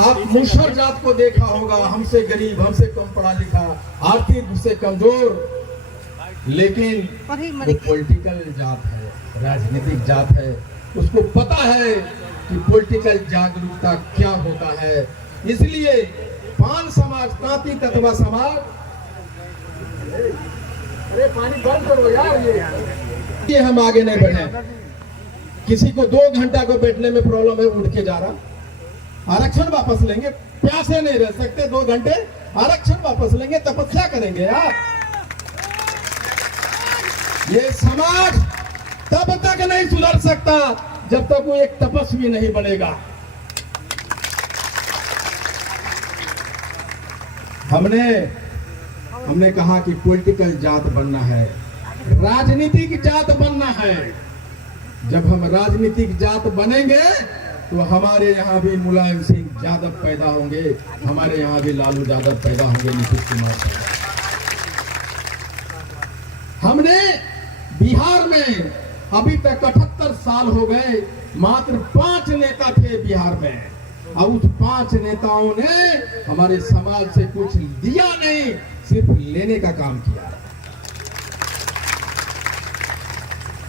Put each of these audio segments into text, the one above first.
आप मुसहर जात को देखा होगा, हमसे गरीब, हमसे कम पढ़ा लिखा, आर्थिक रूप से कमजोर, लेकिन वो पॉलिटिकल जात है, राजनीतिक जात है। उसको पता है कि पॉलिटिकल जागरूकता क्या होता है। इसलिए पान समाज, तांती तत्वा समाज, अरे पानी बंद करो यार, ये हम आगे नहीं बढ़े। किसी को 2 घंटा को बैठने में प्रॉब्लम है, उठ के जा रहा, आरक्षण वापस लेंगे, प्यासे नहीं रह सकते 2 घंटे, आरक्षण वापस लेंगे, तपस्या करेंगे यार। ये समाज तब तक नहीं सुधर सकता जब तक वो एक तपस्वी नहीं बनेगा। हमने कहा कि पॉलिटिकल जात बनना है, राजनीतिक जात बनना है। जब हम राजनीतिक जात बनेंगे तो हमारे यहाँ भी मुलायम सिंह यादव पैदा होंगे, हमारे यहाँ भी लालू यादव पैदा होंगे, नीतीश कुमार। हमने बिहार में अभी तक 78 साल हो गए, मात्र 5 नेता थे बिहार में, और उस 5 नेताओं ने हमारे समाज से कुछ दिया नहीं, सिर्फ लेने का काम किया।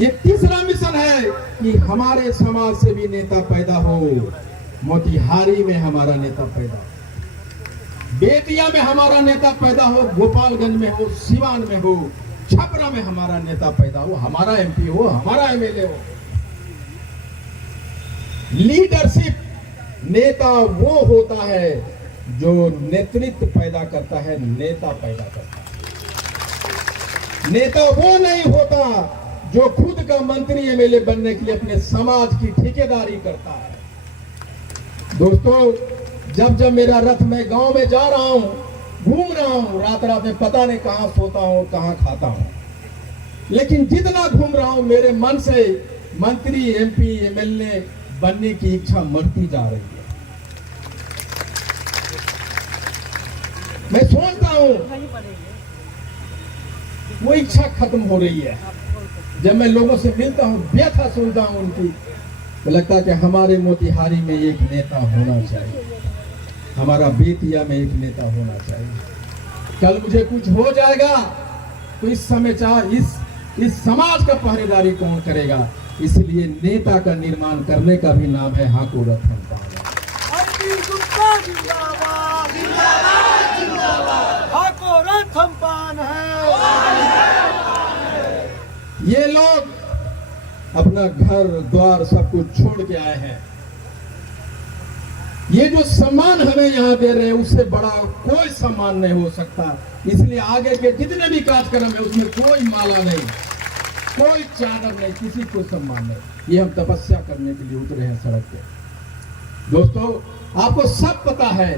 ये तीसरा मिशन है कि हमारे समाज से भी नेता पैदा हो। मोतिहारी में हमारा नेता पैदा हो, बेतिया में हमारा नेता पैदा हो, गोपालगंज में हो, सिवान में हो, छपरा में हमारा नेता पैदा हो, हमारा एमपी हो, हमारा एमएलए हो। लीडरशिप, नेता वो होता है जो नेतृत्व पैदा करता है, नेता पैदा करता है। नेता वो नहीं होता जो खुद का मंत्री एमएलए बनने के लिए अपने समाज की ठेकेदारी करता है। दोस्तों, जब जब मेरा रथ में गांव में जा रहा हूं, घूम रहा हूं, रात रात में पता नहीं कहां सोता हूं, कहां खाता हूं, लेकिन जितना घूम रहा हूं मेरे मन से मंत्री, एमपी, एमएलए बनने की इच्छा मरती जा रही है। मैं सोचता हूं वो इच्छा खत्म हो रही है। जब मैं लोगों से मिलता हूं, व्यथा सुनता हूं उनकी, तो लगता है कि हमारे मोतिहारी में एक नेता होना चाहिए, हमारा बेतिया में एक नेता होना चाहिए। कल मुझे कुछ हो जाएगा तो इस समय इस समाज का पहरेदारी कौन करेगा? इसलिए नेता का निर्माण करने का भी नाम है हाको रथम पान। हाको रथम पान है। ये लोग अपना घर द्वार सब कुछ छोड़ के आए हैं। ये जो सम्मान हमें यहाँ दे रहे हैं उससे बड़ा कोई सम्मान नहीं हो सकता। इसलिए आगे के जितने भी कार्यक्रम है उसमें कोई माला नहीं, कोई चादर नहीं, किसी को सम्मान नहीं। ये हम तपस्या करने के लिए उतरे हैं सड़क पे। दोस्तों, आपको सब पता है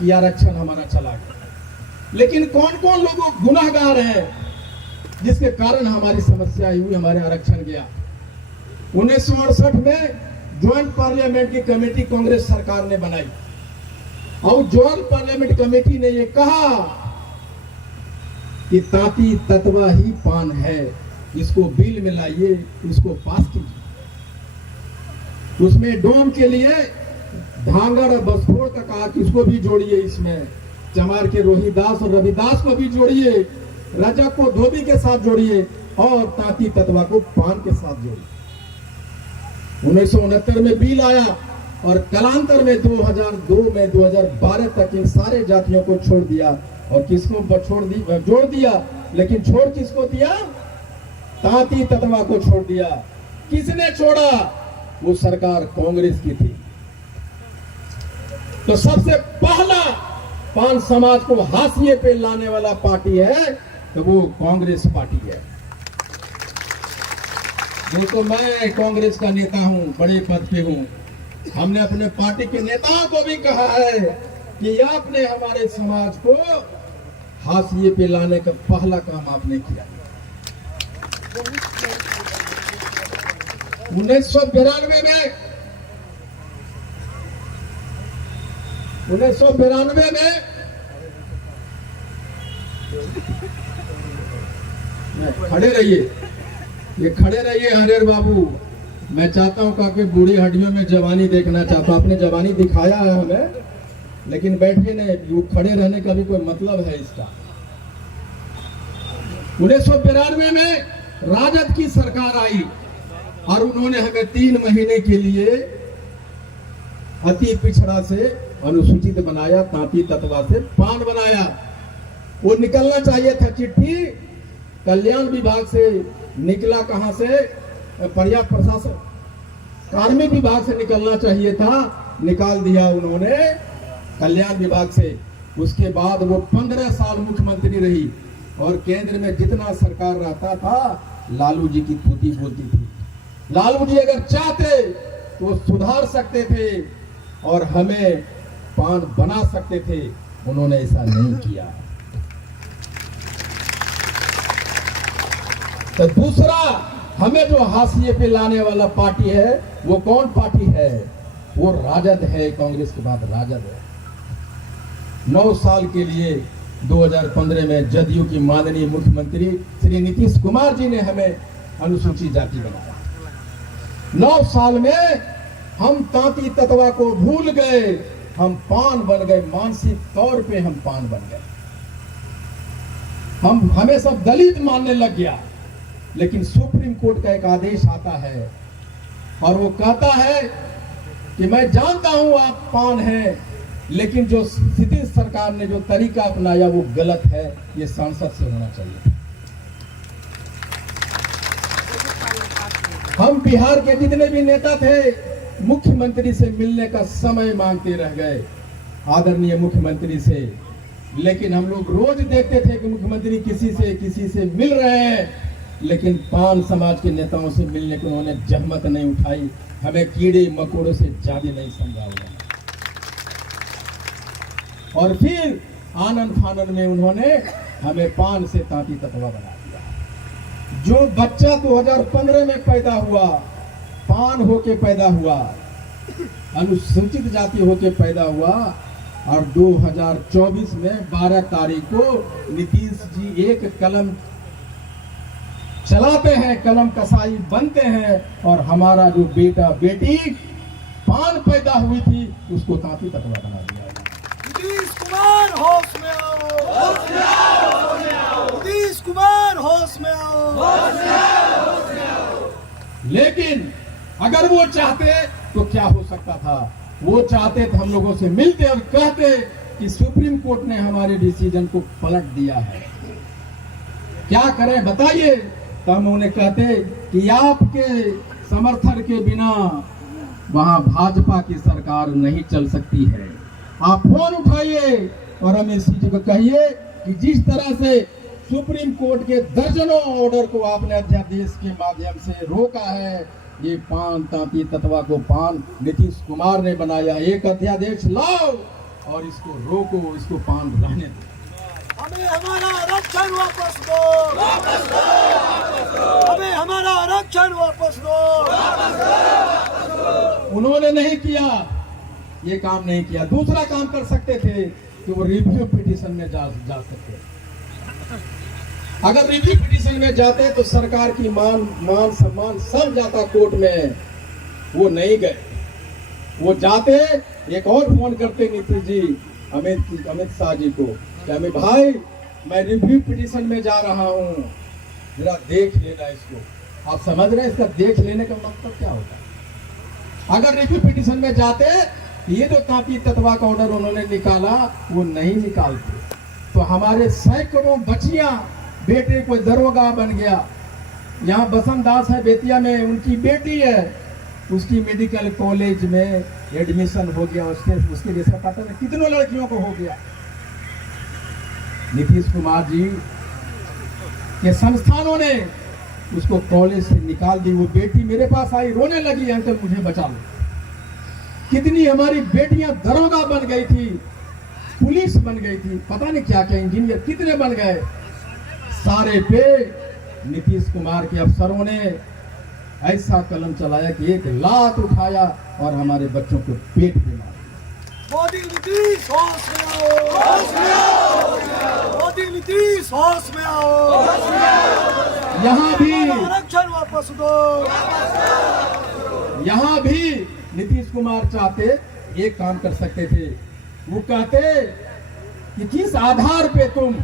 कि आरक्षण हमारा चला गया, लेकिन कौन कौन लोग गुनाहगार हैं जिसके कारण हमारी समस्या हुई, हमारे आरक्षण गया। 1968 में ज्वाइंट पार्लियामेंट की कमेटी कांग्रेस सरकार ने बनाई, और ज्वाइंट पार्लियामेंट कमेटी ने यह कहा कि तांती तत्वा ही पान है, इसको बिल में लाइए, इसको पास कीजिए। उसमें डोम के लिए धांगड़ और बसफोड़ का कहा कि इसको भी जोड़िए, इसमें चमार के रोहिदास और रविदास को भी जोड़िए, रजक को धोबी के साथ जोड़िए, और तांती तत्वा को पान के साथ जोड़िए। 1969 में बिल आया, और कालांतर में 2002 में 2012 तक इन सारे जातियों को छोड़ दिया। और किसको जोड़ दिया, लेकिन छोड़ किसको दिया? तांती तत्वा को छोड़ दिया। किसने छोड़ा? वो सरकार कांग्रेस की थी। तो सबसे पहला पान समाज को हाशिए पे लाने वाला पार्टी है तो वो कांग्रेस पार्टी है। दोस्तों, मैं कांग्रेस का नेता हूं, बड़े पद पे हूं। हमने अपने पार्टी के नेताओं को भी कहा है कि आपने हमारे समाज को हाशिए पे लाने का पहला काम आपने किया। 1992 में खड़े रहिए, ये खड़े रहिए हरेर बाबू। मैं चाहता हूं कि बूढ़ी हड्डियों में जवानी देखना चाहता हूं। आपने जवानी दिखाया है हमें, लेकिन बैठे ने, वो खड़े रहने का भी कोई मतलब है इसका। 1992 में राजद की सरकार आई और उन्होंने हमें 3 महीने के लिए अति पिछड़ा से अनुसूचित बनाया, तांती ततवा से पान बनाया। वो निकलना चाहिए था चिट्ठी कल्याण विभाग से, निकला कहां से? पर्याप्त प्रशासन कार्मिक विभाग से निकलना चाहिए था, निकाल दिया उन्होंने कल्याण विभाग से। उसके बाद वो 15 साल मुख्यमंत्री रही और केंद्र में जितना सरकार रहता था लालू जी की खूंटी बोलती थी। लालू जी अगर चाहते तो सुधार सकते थे और हमें पान बना सकते थे, उन्होंने ऐसा नहीं किया। तो दूसरा, हमें जो हाशिए पे लाने वाला पार्टी है वो कौन पार्टी है? वो राजद है। कांग्रेस के बाद राजद है। 9 साल के लिए 2015 में जदयू की माननीय मुख्यमंत्री श्री नीतीश कुमार जी ने हमें अनुसूचित जाति बनाया। 9 साल में हम तांती ततवा को भूल गए, हम पान बन गए, मानसिक तौर पे हम पान बन गए। हमें सब दलित मानने लग गया। लेकिन सुप्रीम कोर्ट का एक आदेश आता है और वो कहता है कि मैं जानता हूं आप पान है, लेकिन जो नीतीश सरकार ने जो तरीका अपनाया वो गलत है, ये सांसद से होना चाहिए। हम बिहार के जितने भी नेता थे मुख्यमंत्री से मिलने का समय मांगते रह गए, आदरणीय मुख्यमंत्री से। लेकिन हम लोग रोज देखते थे कि मुख्यमंत्री किसी से मिल रहे हैं, लेकिन पान समाज के नेताओं से मिलने को उन्होंने जहमत नहीं उठाई। हमें कीड़े मकोड़ों से ज्यादा नहीं समझा हुआ। और फिर आनंद फानंद में उन्होंने हमें पान से तांती ततवा बना दिया। जो बच्चा 2015 में पैदा हुआ, पान होके पैदा हुआ, अनुसूचित जाति होके पैदा हुआ, और 2024 में 12 तारीख को नीतीश जी एक कलम चलाते हैं, कलम कसाई बनते हैं, और हमारा जो बेटा बेटी पान पैदा हुई थी उसको तांती ततवा बना दिया। नीतीश कुमार होश में आओ, होश में आओ, होश में आओ। नीतीश कुमार होश में आओ, होश में आओ, होश में आओ। लेकिन अगर वो चाहते तो क्या हो सकता था? वो चाहते तो हम लोगों से मिलते और कहते कि सुप्रीम कोर्ट ने हमारे डिसीजन को पलट दिया है, क्या करें बताइए। तो हम उन्हें कहते कि आपके समर्थन के बिना वहां भाजपा की सरकार नहीं चल सकती है। आप फोन उठाइए और अमित सिंह जी को कहिए कि जिस तरह से सुप्रीम कोर्ट के दर्जनों ऑर्डर को आपने अध्यादेश के माध्यम से रोका है, ये पान तांती ततवा को पान नीतीश कुमार ने बनाया। एक अध्यादेश लाओ और इसको रोको, इसको पान रहने दो। हमें हमारा आरक्षण वापस दो, वापस दो, वापस दो। हमें हमारा आरक्षण वापस दो, वापस दो, वापस दो। उन्होंने नहीं किया, ये काम नहीं किया। दूसरा काम कर सकते थे कि वो रिव्यू पिटीशन में जा सकते। अगर रिव्यू पिटीशन में जाते तो सरकार की मान सम्मान सब जाता कोर्ट में। वो नहीं गए। वो जाते एक और फोन करते नीतीश जी अमित शाह जी को, क्या मैं भाई मैं रिव्यू पिटीशन में जा रहा हूं, जरा देख लेना इसको। आप समझ रहे हैं इसका देख लेने का मतलब क्या होता है? अगर रिव्यू पिटीशन में जाते, ये जो तांती ततवा का ऑर्डर उन्होंने निकाला वो नहीं निकालते, तो हमारे सैकड़ों बच्चियां, बेटे कोई दरोगा बन गया, यहाँ बसंत दास है बेतिया में, उनकी बेटी है, उसकी मेडिकल कॉलेज में एडमिशन हो गया, उसके जैसा पता नहीं कितनों लड़कियों को हो गया। नीतीश कुमार जी के संस्थानों ने उसको कॉलेज से निकाल दी। वो बेटी मेरे पास आई, रोने लगी, अंकल मुझे बचा लो। कितनी हमारी बेटियां दरोगा बन गई थी, पुलिस बन गई थी, पता नहीं क्या क्या इंजीनियर कितने बन गए। सारे पे नीतीश कुमार के अफसरों ने ऐसा कलम चलाया कि एक लात उठाया और हमारे बच्चों को पेट पे मारा। मोदी नीतीश होश में आओ, होश में आओ। मोदी नीतीश होश में आओ, होश में आओ। यहाँ भी आरक्षण वापस दो, यहाँ भी नीतीश कुमार चाहते एक काम कर सकते थे वो कहते कि किस आधार पे तुम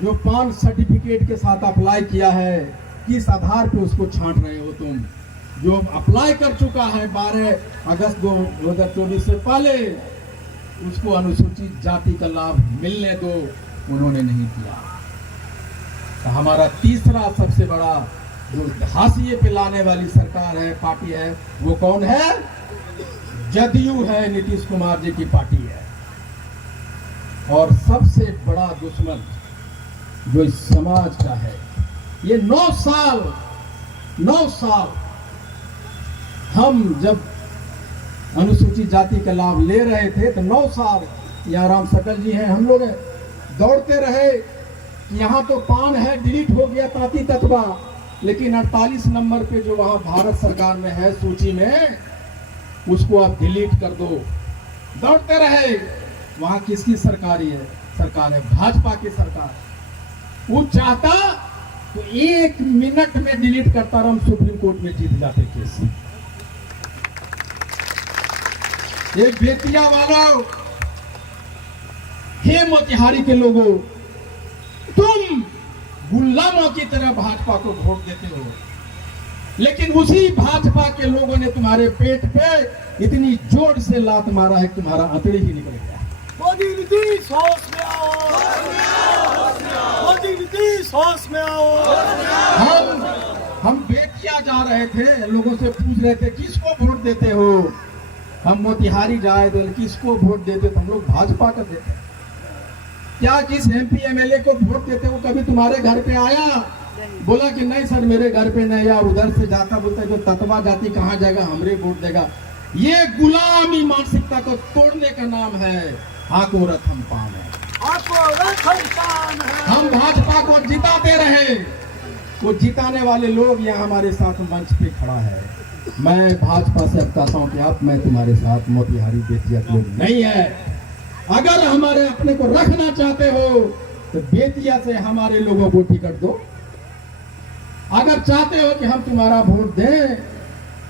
जो पान सर्टिफिकेट के साथ अप्लाई किया है, किस आधार पे उसको छांट रहे हो तुम? जो अप्लाई कर चुका है 12 अगस्त 2024 से पहले, उसको अनुसूचित जाति का लाभ मिलने दो, उन्होंने नहीं किया। तो हमारा तीसरा सबसे बड़ा जो हाशिए पे लाने वाली सरकार है, पार्टी है, वो कौन है? जदयू है, नीतीश कुमार जी की पार्टी है। और सबसे बड़ा दुश्मन जो इस समाज का है, ये 9 साल हम जब अनुसूचित जाति का लाभ ले रहे थे तो 9 साल, यहाँ राम सकल जी हैं, हम लोग दौड़ते रहे कि यहाँ तो पान है, डिलीट हो गया ताती तत्वा, लेकिन 48 नंबर पे जो वहाँ भारत सरकार में है सूची में, उसको आप डिलीट कर दो। दौड़ते रहे। वहाँ किसकी सरकार है? भाजपा की सरकार। वो चाहता तो 1 मिनट में डिलीट करता रहा, हम सुप्रीम कोर्ट में जीत जाते केस। एक बेतिया वाला, हे मोतिहारी के लोगों, तुम गुलामों की तरह भाजपा को वोट देते हो, लेकिन उसी भाजपा के लोगों ने तुम्हारे पेट पे इतनी जोर से लात मारा है, तुम्हारा अंतड़ी ही निकल गया। मोदी नीतीश होश में आओ, मोदी नीतीश होश में आओ। हम बेतिया जा रहे थे, लोगों से पूछ रहे थे किसको वोट देते हो? हम मोतिहारी जाए तो किसको वोट देते? तो हम लोग भाजपा को देते। क्या किस MP MLA को वोट देते हो? कभी तुम्हारे घर पे आया? बोला कि नहीं सर मेरे घर पे नहीं, या उधर से जाता बोलता जो तत्वा जाति कहाँ जाएगा, हमरे वोट देगा। ये गुलामी मानसिकता को तोड़ने का नाम है आको रथम पान है। हम भाजपा को जिताते रहे, वो जिताने वाले लोग यहाँ हमारे साथ मंच पे खड़ा है। मैं भाजपा से अब कहता हूँ कि आप, मैं तुम्हारे साथ मोतिहारी बेतिया के लोग नहीं है। अगर हमारे अपने को रखना चाहते हो तो बेतिया से हमारे लोगों को टिकट दो। अगर चाहते हो कि हम तुम्हारा वोट दें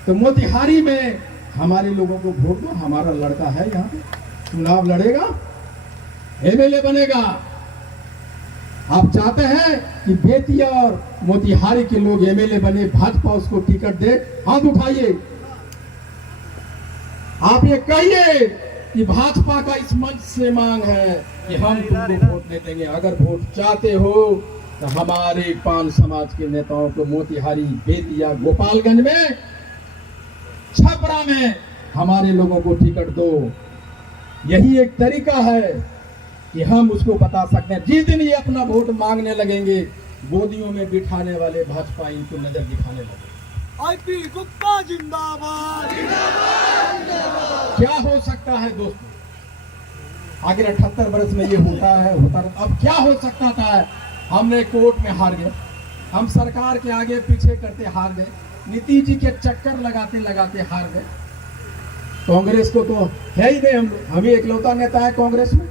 तो मोतिहारी में हमारे लोगों को वोट दो। हमारा लड़का है यहाँ पे, चुनाव लड़ेगा, MLA बनेगा। आप चाहते हैं कि बेतिया और मोतिहारी के लोग MLA बने, भाजपा उसको टिकट दे? हाथ उठाइए। आप ये कहिए कि भाजपा का इस मंच से मांग है कि हम तुमको वोट नहीं देंगे। अगर वोट चाहते हो तो हमारे पान समाज के नेताओं को मोतिहारी, बेतिया, गोपालगंज में, छपरा में हमारे लोगों को टिकट दो। यही एक तरीका है कि हम उसको बता सकते हैं। जिस दिन ये अपना वोट मांगने लगेंगे, गोदियों में बिठाने वाले भाजपा इनको नजर दिखाने लगे। IP गुप्ता जिंदाबाद। क्या हो सकता है दोस्तों? आगे 78 वर्ष में ये होता है। अब क्या हो सकता था? हमने कोर्ट में हार गए, हम सरकार के आगे पीछे करते हार गए, नीतीश जी के चक्कर लगाते लगाते हार गए। कांग्रेस को तो है ही नहीं, हम ही इकलौता नेता है कांग्रेस में।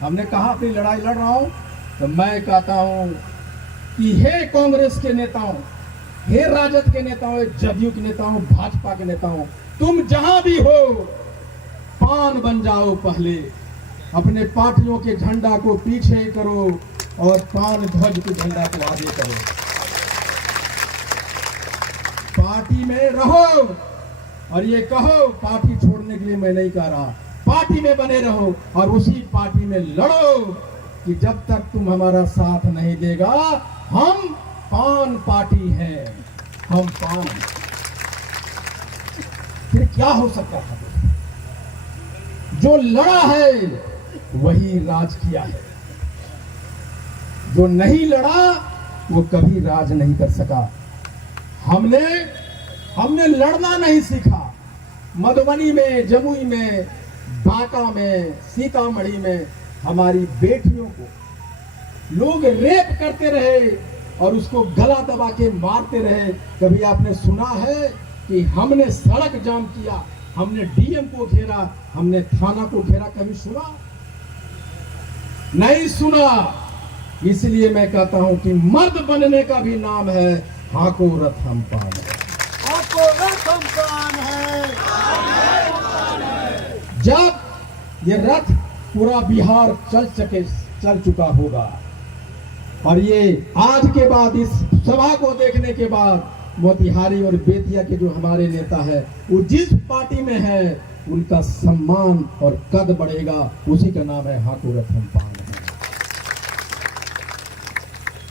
हमने कहा अपनी लड़ाई लड़ रहा हूं, तो मैं कहता हूं कि हे कांग्रेस के नेताओं, हे राजद के नेताओं, जदयू के नेताओं, भाजपा के नेताओं, तुम जहां भी हो, पान बन जाओ। पहले अपने पार्टियों के झंडा को पीछे करो और पान ध्वज के झंडा को आगे करो। पार्टी में रहो और ये कहो, पार्टी छोड़ने के लिए मैं नहीं कह रहा, पार्टी में बने रहो और उसी पार्टी में लड़ो कि जब तक तुम हमारा साथ नहीं देगा, हम पान पार्टी हैं, हम पान। फिर क्या हो सकता था? जो लड़ा है वही राज किया है, जो नहीं लड़ा वो कभी राज नहीं कर सका। हमने लड़ना नहीं सीखा। मधुबनी में, जमुई में, बांका में, सीतामढ़ी में हमारी बेटियों को लोग रेप करते रहे और उसको गला दबा के मारते रहे। कभी आपने सुना है कि हमने सड़क जाम किया, हमने DM को घेरा, हमने थाना को घेरा? कभी सुना? नहीं सुना। इसलिए मैं कहता हूं कि मर्द बनने का भी नाम है हाको रथम पान। हाको रथम पान है। जब ये रथ पूरा बिहार चल चुका होगा। और ये आज के बाद इस सभा को देखने के बाद मोतिहारी और बेतिया के जो हमारे नेता है वो जिस पार्टी में है उनका सम्मान और कद बढ़ेगा, उसी का नाम है हाकोरथ हेम्पान।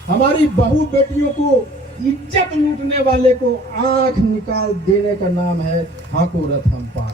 हमारी बहू बेटियों को इज्जत लूटने वाले को आंख निकाल देने का नाम है हाकोरथ हेम्पान।